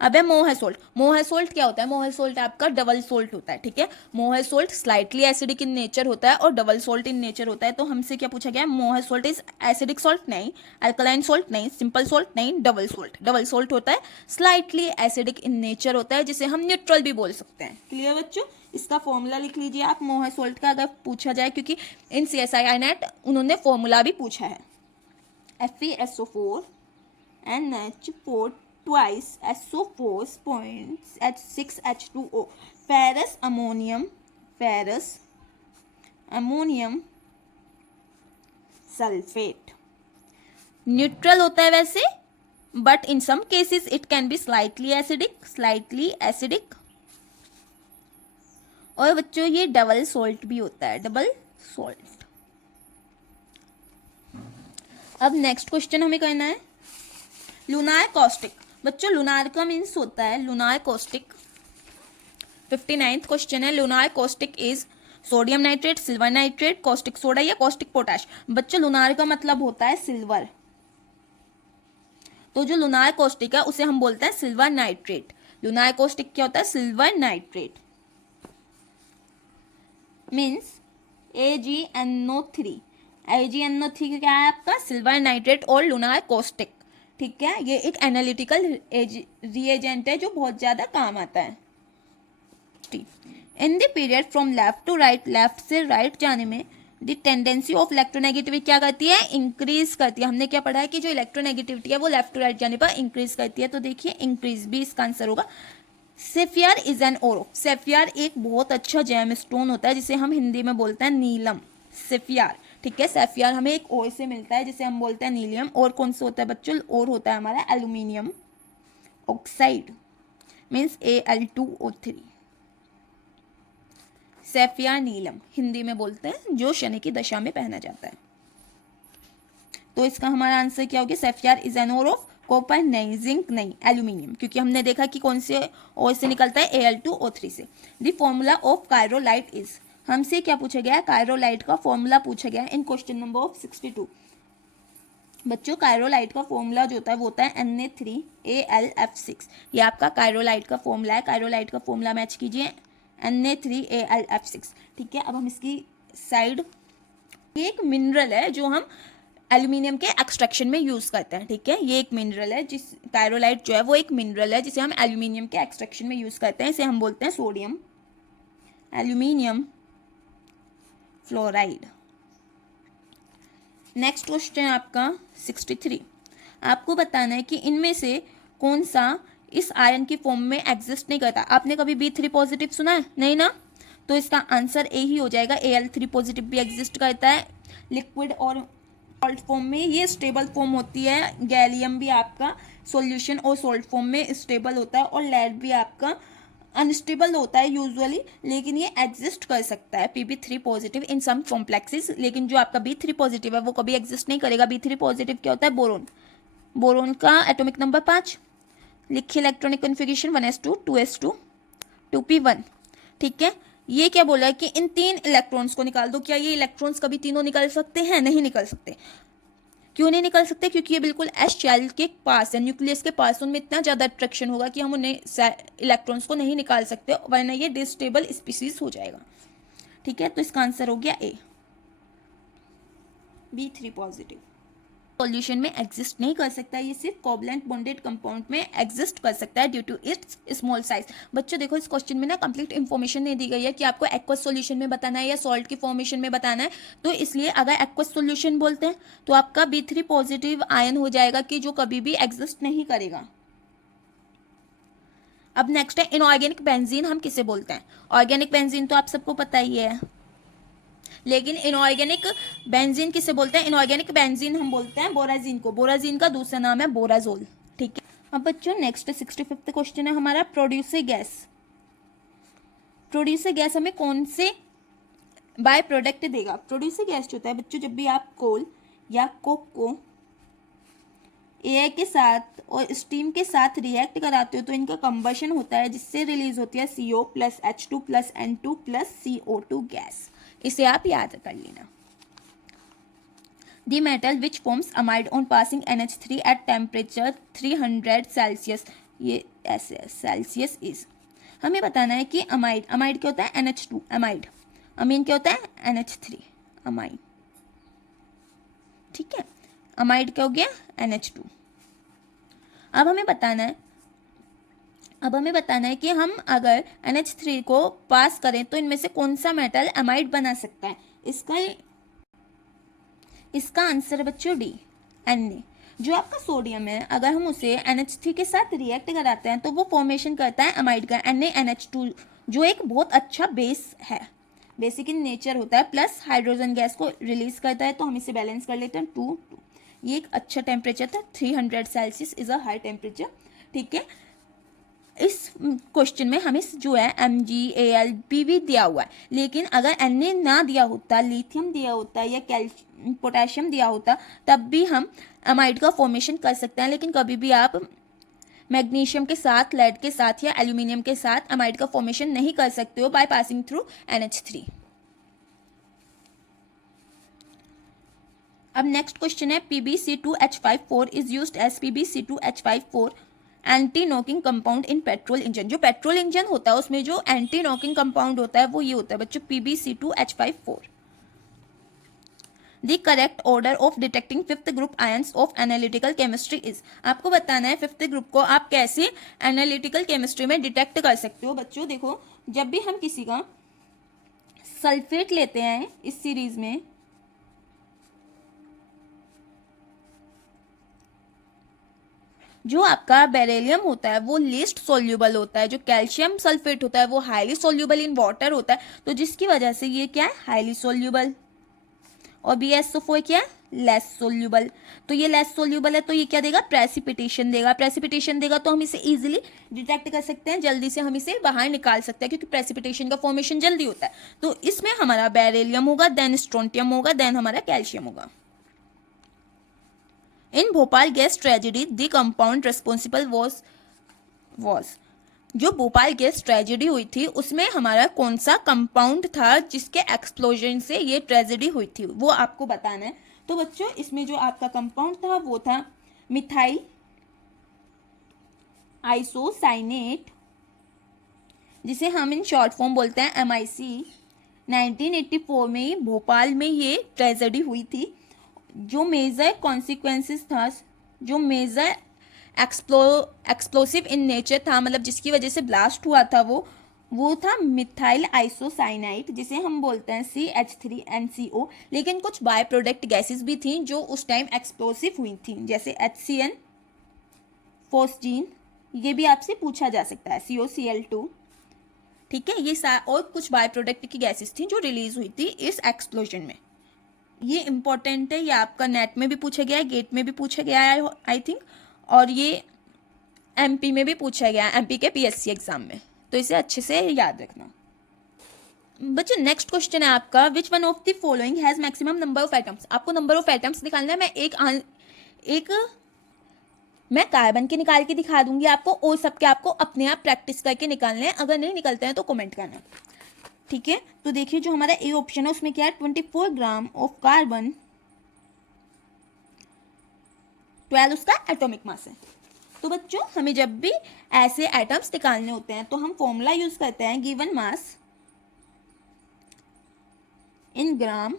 अब है मोहर सोल्ट। मोहर सोल्ट क्या होता है? मोहर सोल्ट आपका डबल सोल्ट होता है, ठीक है। मोहर salt slightly acidic in nature होता है और डबल सोल्ट इन नेचर होता है। तो हमसे क्या पूछा गया है? मोहर सोल्ट इज एसिडिक सोल्ट नहीं, अल्कलाइन सोल्ट नहीं, सिंपल सोल्ट नहीं, डबल सोल्ट। डबल सोल्ट होता है स्लाइटली एसिडिक इन नेचर होता है, जिसे हम न्यूट्रल भी बोल सकते हैं। क्लियर बच्चों? इसका फॉर्मूला लिख लीजिए आप मोहर सोल्ट का, अगर पूछा जाए, क्योंकि इन CSIR नेट उन्होंने फॉर्मूला भी पूछा है। FeSO4 NH4 twice SO4 points H6H2O, ferrous ammonium sulfate neutral होता है वैसे, but in some cases it can be slightly acidic. और बच्चों ये डबल सोल्ट भी होता है, डबल सोल्ट। अब नेक्स्ट क्वेश्चन हमें करना है लूनार कॉस्टिक। बच्चों लूनार का मीन्स होता है लूनार कॉस्टिक। 59th क्वेश्चन है lunar caustic is sodium nitrate, silver nitrate, caustic soda या कॉस्टिक पोटाश। बच्चों लूनार का मतलब होता है सिल्वर, तो जो लूनार कॉस्टिक है उसे हम बोलते हैं सिल्वर नाइट्रेट। लूनार कॉस्टिक क्या होता है? Silver nitrate means AgNO3। AgNO3 क्या है आपका? सिल्वर नाइट्रेट और लूनार कॉस्टिक, ठीक है। ये एक एनालिटिकल रिएजेंट है जो बहुत ज्यादा काम आता है। In the period from left to right, left से राइट जाने में द टेंडेंसी ऑफ इलेक्ट्रोनेगेटिविटी क्या करती है? इंक्रीज करती है। हमने क्या पढ़ा है कि जो इलेक्ट्रोनेगेटिविटी है वो लेफ्ट टू राइट जाने पर इंक्रीज करती है, तो देखिए इंक्रीज भी इसका आंसर होगा। सेफियर इज एन ओरो। सेफियर एक बहुत अच्छा जेम स्टोन होता है जिसे हम हिंदी में बोलते हैं नीलम। सेफियर, ठीक है। सेफियर हमें एक ओर से मिलता है जिसे हम बोलते हैं नीलियम। और कौन सा होता है बच्चों? और होता है हमारा एल्यूमिनियम ऑक्साइड मीन्स Al2O3। सेफियर नीलम हिंदी में बोलते हैं, जो शनि की दशा में पहना जाता है। तो इसका हमारा आंसर क्या हो गया? Sapphire is an ore of copper नहीं, जिंक नहीं, एल्यूमिनियम, क्योंकि हमने देखा कि कौन से ओर से निकलता है? Al2O3 से। द फॉर्मूला ऑफ कायरोलाइट इज, हमसे क्या पूछा गया है? कायरोलाइट का फॉर्मूला पूछा गया है इन क्वेश्चन नंबर ऑफ 62। बच्चों कायरोलाइट का फॉर्मूला जो होता है वो होता है Na3Al(F6)। ये आपका कायरोलाइट का फॉर्मूला है। कायरोलाइट का फॉर्मूला मैच कीजिए Na3Al(F6), ठीक है। अब हम इसकी साइड, ये एक मिनरल है जो हम एल्यूमिनियम के एक्सट्रैक्शन में यूज करते हैं, ठीक है। ये एक मिनरल है, जिस कायरोलाइट जो है वो एक मिनरल है जिसे हम एल्यूमिनियम के एक्सट्रैक्शन में यूज करते हैं। इसे हम बोलते हैं sodium aluminium fluoride. Next question आपका 63। आपको बताना है कि इनमें से कौन सा इस आयन की फॉर्म में एग्जिस्ट नहीं करता। आपने कभी B3 पॉजिटिव सुना है? नहीं ना, तो इसका आंसर ए ही हो जाएगा। Al3 पॉजिटिव भी एग्जिस्ट करता है लिक्विड और सॉल्ट फॉर्म में, ये स्टेबल फॉर्म होती है। गैलियम भी आपका सॉल्यूशन और सॉल्ट फॉर्म में स्टेबल होता है, और लेड भी आपका अनस्टेबल होता है यूजुअली, लेकिन ये एग्जिस्ट कर सकता है Pb3 positive in some complexes. लेकिन जो आपका B3 पॉजिटिव है वो कभी एग्जिस्ट नहीं करेगा। B3 पॉजिटिव क्या होता है? बोरोन। बोरोन का एटॉमिक नंबर 5, लिखिए electronic configuration 1s2 2s2 2p1। ठीक है, ये क्या बोला है कि इन 3 इलेक्ट्रॉन्स को निकाल दो। क्या ये इलेक्ट्रॉन्स कभी तीनों निकल सकते हैं? नहीं निकल सकते। क्यों नहीं निकल सकते? क्योंकि ये बिल्कुल एस शेल के पास है, न्यूक्लियस के पास, उनमें इतना ज़्यादा अट्रैक्शन होगा कि हम उन्हें इलेक्ट्रॉन्स को नहीं निकाल सकते, वरना ये डिस्टेबल स्पीसीज हो जाएगा। ठीक है, तो इसका आंसर हो गया ए, B3 पॉजिटिव। सॉल्यूशन में एग्जिस्ट नहीं कर सकता, ये सिर्फ कोवलेंट बॉन्डेड कंपाउंड में एग्जिस्ट कर सकता है due to its small size. बच्चों देखो, इस क्वेश्चन में ना कंप्लीट इन्फॉर्मेशन नहीं दी गई है कि आपको एक्वस सॉल्यूशन में बताना है या सॉल्ट की फॉर्मेशन में बताना है। तो इसलिए अगर एक्वस सॉल्यूशन बोलते हैं तो आपका B3 पॉजिटिव आयन हो जाएगा कि जो कभी भी एग्जिस्ट नहीं करेगा। अब नेक्स्ट है इनऑर्गेनिक बेंजीन हम किसे बोलते हैं? ऑर्गेनिक बेंजीन तो आप सबको पता ही है, लेकिन इनऑर्गेनिक बेंजीन किसे बोलते हैं? इनऑर्गेनिक बेंजीन हम बोलते हैं बोराजीन को। बोराजीन का दूसरा नाम है बोराजोल। ठीक है, अब बच्चों नेक्स्ट 65वां क्वेश्चन है हमारा प्रोड्यूसर गैस। प्रोड्यूसर गैस हमें कौन से बाय प्रोडक्ट देगा? प्रोड्यूसर गैस जो होता है बच्चों, जब भी आप कोल या कोक को एयर के साथ और स्टीम के साथ रिएक्ट कराते हो तो इनका कंबशन होता है, जिससे रिलीज होती है CO plus H2 plus N2 plus CO2 gas. इसे आप याद कर लेना। The metal which forms amide on passing NH3 at temperature 300 Celsius, ये ऐसे सेल्सियस इज। हमें बताना है कि अमाइड, अमाइड क्या होता है? NH2 amide. अमीन क्या होता है? NH3 amine. ठीक है, अमाइड क्या हो गया? NH2। अब हमें बताना है कि हम अगर NH3 को पास करें तो इनमें से कौन सा मेटल अमाइड बना सकता है? इसका आंसर बच्चों डी, Na। जो आपका सोडियम है, अगर हम उसे NH3 के साथ रिएक्ट कराते हैं तो वो फॉर्मेशन करता है अमाइड का NaNH2, जो एक बहुत अच्छा बेस है, बेसिक इन नेचर होता है, प्लस हाइड्रोजन गैस को रिलीज करता है। तो हम इसे बैलेंस कर लेते हैं 2 2। ये एक अच्छा टेम्परेचर था, 300 Celsius is a high temperature. ठीक है, इस क्वेश्चन में हमें जो है MgAl PV दिया हुआ है, लेकिन अगर Na ना दिया होता, लिथियम दिया होता या पोटेशियम दिया होता, तब भी हम अमाइड का फॉर्मेशन कर सकते हैं। लेकिन कभी भी आप मैग्नीशियम के साथ, लेड के साथ या एल्यूमिनियम के साथ अमाइड का फॉर्मेशन नहीं कर सकते हो बाय पासिंग थ्रू NH3। अब नेक्स्ट क्वेश्चन है PbC2H54 is used as PbC2H54 anti knocking compound in petrol engine. जो पेट्रोल इंजन होता है उसमें जो एंटी नॉकिंग कंपाउंड होता है वो ये होता है बच्चों, PbC2H54। The correct order of detecting fifth group ions of analytical chemistry is. आपको बताना है फिफ्थ ग्रुप को आप कैसे एनालिटिकल केमिस्ट्री में डिटेक्ट कर सकते हो। बच्चों देखो, जब भी हम किसी का सल्फेट लेते हैं इस सीरीज में, जो आपका बेरिलियम होता है वो लीस्ट सोल्यूबल होता है, जो कैल्शियम सल्फेट होता है वो हाईली सोल्यूबल इन वाटर होता है, तो जिसकी वजह से ये क्या है? Highly soluble. और BSO4 क्या है? Less soluble. तो ये लेस सोल्यूबल है तो ये क्या देगा? प्रेसिपिटेशन देगा। प्रेसिपिटेशन देगा तो हम इसे इजीली डिटेक्ट कर सकते हैं, जल्दी से हम इसे बाहर निकाल सकते हैं, क्योंकि प्रेसिपिटेशन का फॉर्मेशन जल्दी होता है। तो इसमें हमारा बेरिलियम होगा, देन स्ट्रोंटियम होगा, देन हमारा कैल्शियम होगा। In Bhopal gas tragedy the compound responsible was. जो भोपाल गैस ट्रेजेडी हुई थी उसमें हमारा कौन सा कंपाउंड था जिसके एक्सप्लोजन से ये ट्रेजेडी हुई थी, वो आपको बताना है। तो बच्चों इसमें जो आपका कंपाउंड था वो था मिथाइल आइसोसाइनेट, जिसे हम इन शॉर्ट फॉर्म बोलते हैं MIC। 1984 में भोपाल में ये ट्रेजेडी हुई थी। जो मेजर कॉन्सिक्वेंसेस था, जो मेजर एक्सप्लोसिव इन नेचर था, मतलब जिसकी वजह से ब्लास्ट हुआ था, वो वो था मिथाइल आइसोसाइनाइड, जिसे हम बोलते हैं CH3NCO। लेकिन कुछ बाय प्रोडक्ट गैसेस भी थी जो उस टाइम एक्सप्लोसिव हुई थी, जैसे HCN, फोस्जीन, ये भी आपसे पूछा जा सकता है, COCl2। ठीक है, ये और कुछ बाय प्रोडक्ट की गैसेस थी जो रिलीज हुई थी इस एक्सप्लोजन में। ये इंपॉर्टेंट है, ये आपका नेट में भी पूछा गया है, गेट में भी पूछा गया है आई थिंक, और ये MP में भी पूछा गया है, MP के PSC एग्जाम में, तो इसे अच्छे से याद रखना। बच्चों नेक्स्ट क्वेश्चन है आपका, which one of the following has maximum number of atoms. आपको नंबर ऑफ एटम्स निकालना है। मैं कार्बन के निकाल के दिखा दूंगी आपको, और सबके आपको अपने आप प्रैक्टिस करके निकालने हैं। अगर नहीं निकलते हैं तो कमेंट करना, ठीक है। तो देखिए जो हमारा ए ऑप्शन है उसमें क्या है, 24 ग्राम ऑफ कार्बन, 12 उसका एटॉमिक मास है। तो बच्चों हमें जब भी ऐसे एटम्स निकालने होते हैं तो हम फॉर्मूला यूज करते हैं, गिवन मास इन ग्राम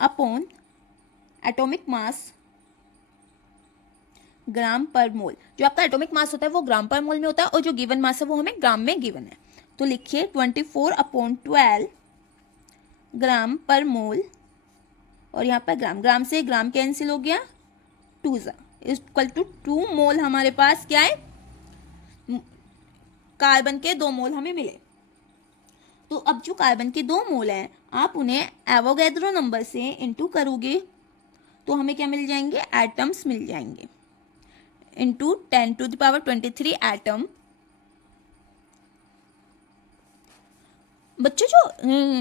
अपॉन एटॉमिक मास ग्राम पर मोल। जो आपका एटॉमिक मास होता है वो ग्राम पर मोल में होता है, और जो गिवन मास है वो हमें ग्राम में गिवन है। तो लिखिए 24/12 ग्राम पर मोल, और यहाँ पर ग्राम, ग्राम से ग्राम कैंसिल हो गया, 2 इक्वल टू 2 मोल हमारे पास क्या है, कार्बन के 2 मोल हमें मिले। तो अब जो कार्बन के 2 मोल हैं आप उन्हें एवोगैड्रो नंबर से इंटू करोगे तो हमें क्या मिल जाएंगे, एटम्स मिल जाएंगे, इंटू 10⁻23 एटम। बच्चों जो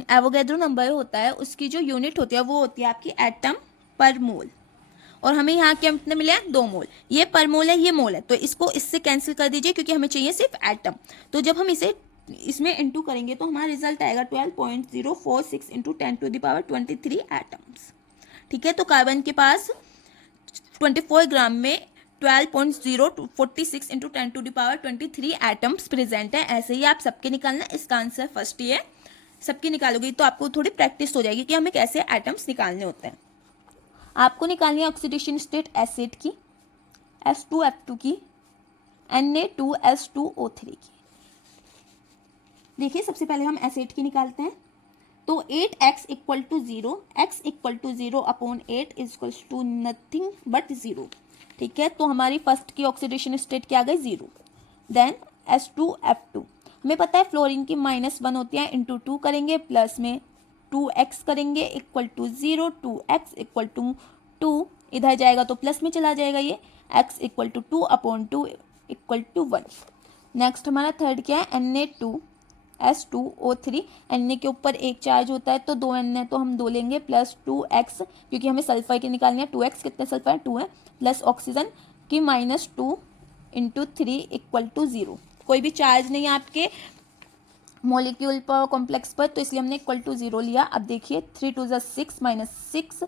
एवोगैड्रो नंबर होता है उसकी जो यूनिट होती है वो होती है आपकी एटम पर मोल, और हमें यहाँ क्या कितने मिले हैं, 2 मोल। ये पर मोल है, ये मोल है, तो इसको इससे कैंसिल कर दीजिए क्योंकि हमें चाहिए सिर्फ एटम। तो जब हम इसे इसमें इंटू करेंगे तो हमारा रिजल्ट आएगा 12.046 इंटू 10⁻23 एटम्स। ठीक है, तो कार्बन के पास 24 ग्राम में 12.046 इंटू 10⁻23 एटम्स प्रेजेंट है। ऐसे ही आप सबके निकालना, इसका आंसर फर्स्ट ही है। सबके निकालोगे तो आपको थोड़ी प्रैक्टिस हो जाएगी कि हमें कैसे एटम्स निकालने होते हैं। आपको निकालनी है ऑक्सीडेशन स्टेट एसिड की, S2F2 की, Na2S2O3 की। देखिए सबसे पहले हम एसिड की निकालते हैं। तो 8x equal to 0, x equal to 0 upon 8 equal to nothing but 0। ठीक है, तो हमारी फर्स्ट की ऑक्सीडेशन स्टेट क्या आ गई, 0। देन S2F2, हमें पता है फ्लोरीन की -1 होती है, इंटू 2 करेंगे, प्लस में 2x करेंगे equal to 0, 2x equal to 2, इधर जाएगा तो प्लस में चला जाएगा ये, x equal to 2 upon 2 equal to 1। Next हमारा थर्ड क्या है, Na2S2O3। Na के ऊपर एक चार्ज होता है तो 2 Na तो हम 2 लेंगे, प्लस 2x क्योंकि हमें सल्फर की निकालनी है, 2x कितने सल्फर है, 2 है, प्लस ऑक्सीजन की -2 इंटू 3 इक्वल टू 0। कोई भी चार्ज नहीं है आपके मॉलिक्यूल पर, कॉम्प्लेक्स पर, तो इसलिए हमने इक्वल टू 0 लिया। अब देखिए 3 2 6 -6,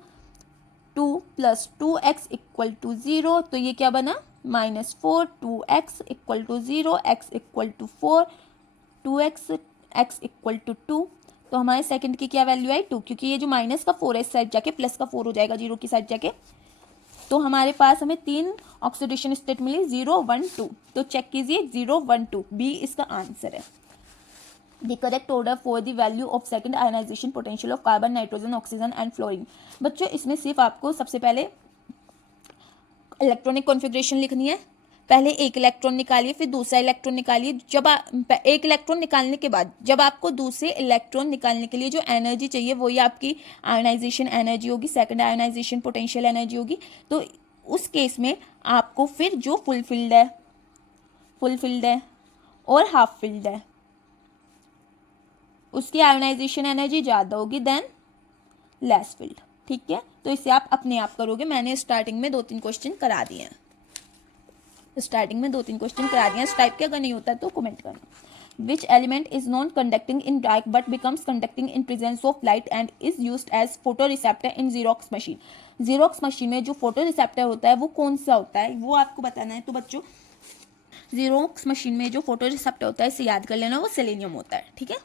2 प्लस 2x इक्वल टू 0, तो ये क्या बना, -4, 2x equal to 0, x equal to 4, 2x, x equal to 2। तो हमारे सेकंड की क्या वैल्यू आई, 2, क्योंकि ये जो माइनस का 4 है इस साइड जाके प्लस का 4 हो जाएगा 0 की साइड जाके। तो हमारे पास हमें 3 ऑक्सीडेशन स्टेट मिली, 0 1 2। तो चेक कीजिए 0 1 2, बी इसका आंसर है। The correct order for the value of second ionization potential of carbon, nitrogen, oxygen and fluorine। बच्चों इसमें सिर्फ आपको सबसे पहले इलेक्ट्रॉनिक कॉन्फ़िगरेशन लिखनी है। पहले एक इलेक्ट्रॉन निकालिए, फिर दूसरा इलेक्ट्रॉन निकालिए। जब एक इलेक्ट्रॉन निकालने के बाद जब आपको दूसरे इलेक्ट्रॉन निकालने के लिए जो एनर्जी चाहिए वही आपकी आयनाइजेशन एनर्जी होगी, सेकंड आयनाइजेशन पोटेंशियल एनर्जी होगी। तो उस केस में आपको फिर जो फुलफिल्ड है और हाफ फिल्ड है उसकी आयोनाइजेशन एनर्जी ज़्यादा होगी देन लेस फिल्ड। ठीक है, तो इसे आप अपने आप करोगे। मैंने स्टार्टिंग में 2-3 क्वेश्चन करा दिए हैं, इस टाइप के। अगर नहीं होता तो कमेंट करना। Which element is non conducting in dark but becomes conducting in presence of light and is used as photo receptor in xerox machine. Xerox machine में जो फोटो रिसेप्टर होता है वो कौन सा होता है वो आपको बताना है। तो बच्चों जीरोक्स मशीन में जो फोटो रिसेप्टर होता है इसे याद कर लेना, वो सेलेनियम होता है। ठीक है,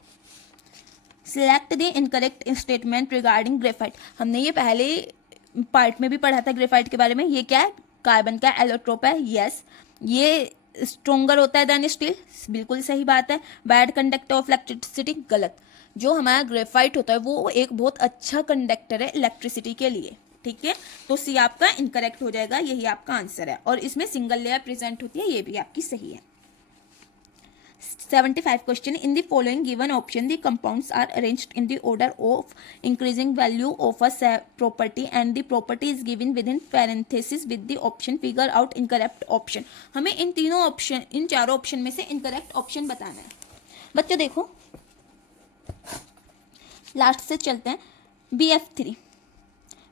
select the incorrect statement regarding graphite. हमने ये पहले पार्ट में भी पढ़ा था ग्रेफाइट के बारे में। ये क्या है, कार्बन का एलोट्रोप है। यस, ये स्ट्रोंगर होता है देन स्टील, बिल्कुल सही बात है। बैड कंडक्टर ऑफ इलेक्ट्रिसिटी, गलत। जो हमारा ग्रेफाइट होता है वो एक बहुत अच्छा कंडक्टर है इलेक्ट्रिसिटी के लिए, ठीक है। तो सी आपका इनकरेक्ट हो जाएगा, यही आपका आंसर है। और इसमें सिंगल लेयर प्रेजेंट होती है, ये भी आपकी सही है। 75 question. In the following given option, the compounds are arranged in the order of increasing value of a property and the property is given within parenthesis with the option. Figure out incorrect option. हमें इन तीनों option, इन चारों option में से incorrect option बताना है। बच्चों देखो, last से चलते हैं। BF3,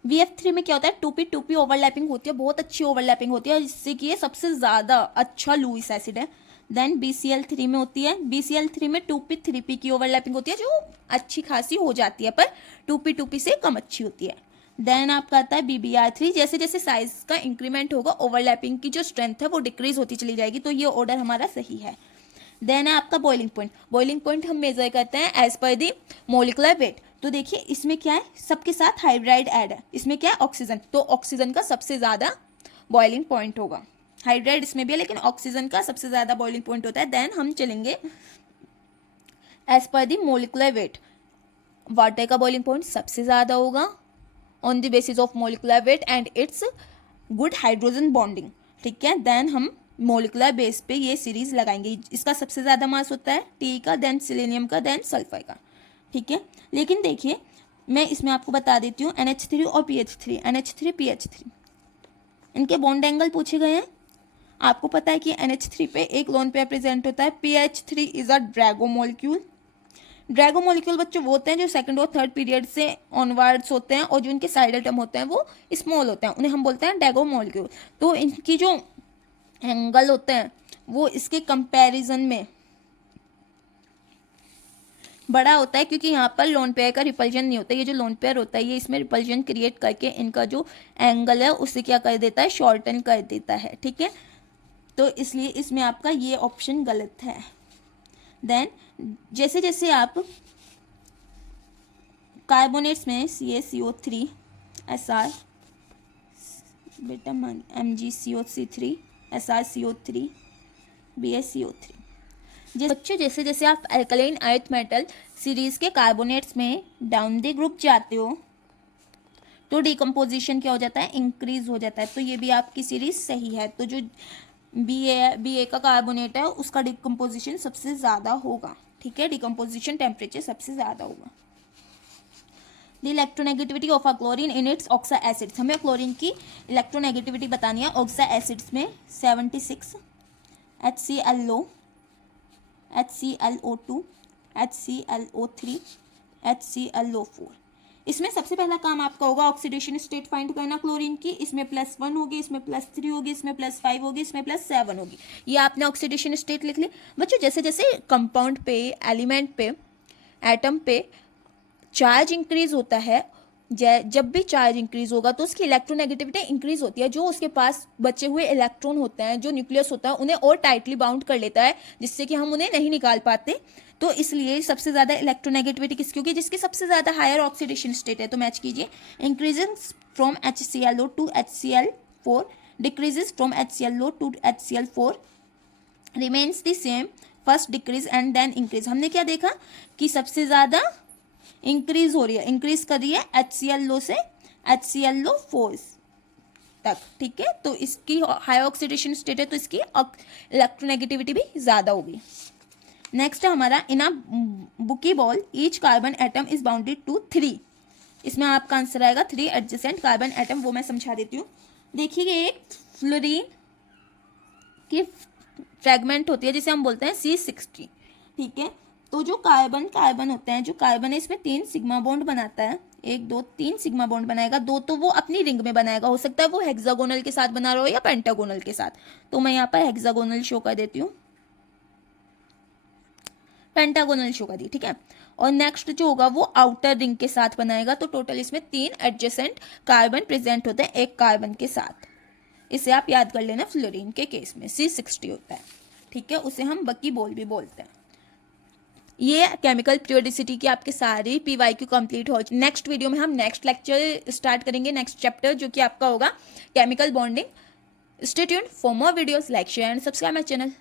BF3 में क्या होता है, 2p ओवरलैपिंग होती है, बहुत अच्छी ओवरलैपिंग होती है, जिससे कि ये सबसे ज़्यादा अच्छा लुईस एसिड है। देन BCl3 में होती है, BCl3 में 2p 3p की ओवरलैपिंग होती है, जो अच्छी खासी हो जाती है, पर 2p से कम अच्छी होती है। देन आपका आता है BBr3, जैसे जैसे साइज का इंक्रीमेंट होगा ओवरलैपिंग की जो स्ट्रेंथ है वो डिक्रीज होती चली जाएगी, तो ये ऑर्डर हमारा सही है। देन है आपका बॉइलिंग पॉइंट। बॉइलिंग पॉइंट हम मेजर करते हैं एज पर दी मोलिकुलर वेट। तो देखिए इसमें क्या है, सबके साथ हाइड्राइड ऐड है, इसमें क्या है ऑक्सीजन, तो ऑक्सीजन का सबसे ज़्यादा बॉइलिंग पॉइंट होगा। हाइड्राइड इसमें भी है लेकिन ऑक्सीजन का सबसे ज़्यादा बॉइलिंग पॉइंट होता है। देन हम चलेंगे एज पर दी मोलिकुलर वेट। वाटर का बॉइलिंग पॉइंट सबसे ज़्यादा होगा on the basis of molecular weight and it's good hydrogen bonding, ठीक है। देन हम मोलिकुलर बेस पे ये सीरीज लगाएंगे। इसका सबसे ज़्यादा मास होता है टी का, देन सिलेनियम का, देन सल्फर का, ठीक है। लेकिन देखिए मैं इसमें आपको बता देती हूँ NH3 और PH3, NH3 PH3 इनके बॉन्ड एंगल पूछे गए हैं। आपको पता है कि NH3 पे एक लोन पेयर प्रेजेंट होता है, PH3 is a Drago molecule. Drago molecule बच्चों वो होते हैं जो सेकंड और थर्ड पीरियड से ऑनवर्ड्स होते हैं और जो इनके साइड एटम होते हैं वो स्मॉल होते हैं, उन्हें हम बोलते हैं ड्रैगो मॉलिक्यूल। तो इनकी जो एंगल होते हैं वो इसके कंपैरिजन में बड़ा होता है, क्योंकि यहाँ पर लोन पेयर का रिपल्जन नहीं होता। ये जो लोन पेयर होता है ये इसमें रिपल्जन क्रिएट करके इनका जो एंगल है उसे क्या कर देता है, शॉर्टन कर देता है, ठीक है। तो इसलिए इसमें आपका ये ऑप्शन गलत है। देन जैसे जैसे आप कार्बोनेट्स में CaCO3 SR बेटा MgCO3 SrCO3 BaCO3, बच्चों जैसे जैसे आप अल्कलाइन अर्थ मेटल सीरीज के कार्बोनेट्स में डाउन द ग्रुप जाते हो तो डिकम्पोजिशन क्या हो जाता है, इंक्रीज हो जाता है। तो ये भी आपकी सीरीज सही है। तो जो BA का कार्बोनेट है उसका डिकम्पोजिशन सबसे ज़्यादा होगा, ठीक है, डिकम्पोजिशन टेम्परेचर सबसे ज़्यादा होगा। The electronegativity of a chlorine in its oxa acids, हमें क्लोरीन की इलेक्ट्रोनेगेटिविटी बतानी है। ऑक्सा एसिड्स में 76 HClO, HClO2, HClO3, HClO4। इसमें सबसे पहला काम आपका होगा ऑक्सीडेशन स्टेट फाइंड करना क्लोरीन की। इसमें +1 होगी, इसमें +3 होगी, इसमें +5 होगी, इसमें +7 होगी। ये आपने ऑक्सीडेशन स्टेट लिख ली। बच्चों जैसे जैसे कंपाउंड पे, एलिमेंट पे, एटम पे चार्ज इंक्रीज होता है, जब भी चार्ज इंक्रीज होगा तो उसकी इलेक्ट्रोनेगेटिविटी इंक्रीज होती है। जो उसके पास बचे हुए इलेक्ट्रॉन होते हैं, जो न्यूक्लियस होता है, उन्हें और टाइटली बाउंड कर लेता है, जिससे कि हम उन्हें नहीं निकाल पाते। तो इसलिए सबसे ज़्यादा इलेक्ट्रोनेगेटिविटी किसकी होगी, जिसकी सबसे ज़्यादा हायर ऑक्सीडेशन स्टेट है। तो मैच कीजिए, increasing from HClO to HCl4, decreases from HClO to HCl4, remains the same, first decrease and then increase. हमने क्या देखा कि सबसे ज़्यादा इंक्रीज हो रही है, इंक्रीज कर रही है HClO से HClO4 तक, ठीक है। तो इसकी हाई ऑक्सीडेशन स्टेट है तो इसकी इलेक्ट्रोनेगेटिविटी भी ज़्यादा होगी। नेक्स्ट है हमारा, in a buckyball each carbon atom is bounded to 3। इसमें आपका आंसर आएगा 3 एडजेसेंट कार्बन एटम। वो मैं समझा देती हूँ। देखिए एक फ्लोरीन की फ्रेगमेंट होती है जिसे हम बोलते हैं C60, ठीक है। तो जो कार्बन होते हैं, जो कार्बन है इसमें 3 सिग्मा बॉन्ड बनाता है, 1 2 3 सिग्मा बॉन्ड बनाएगा। 2 तो वो अपनी रिंग में बनाएगा, हो सकता है वो हेक्सागोनल के साथ बना रहा हो या पेंटागोनल के साथ। तो मैं यहाँ पर हेक्सागोनल शो कर देती हूँ, पेंटागोनल शो कर दी, ठीक है। और नेक्स्ट जो होगा वो आउटर रिंग के साथ बनाएगा। तो टोटल इसमें 3 एडजेसेंट कार्बन प्रेजेंट होते हैं एक कार्बन के साथ। इसे आप याद कर लेना, फ्लोरीन के केस में C60 होता है, ठीक है। उसे हम बकीबॉल भी बोलते हैं। ये केमिकल प्योरिसिटी की आपके सारी PYQ कंप्लीट हो। नेक्स्ट वीडियो में हम नेक्स्ट लेक्चर स्टार्ट करेंगे, नेक्स्ट चैप्टर, जो कि आपका होगा chemical bonding. Stay tuned for more videos. Like, share and subscribe my channel.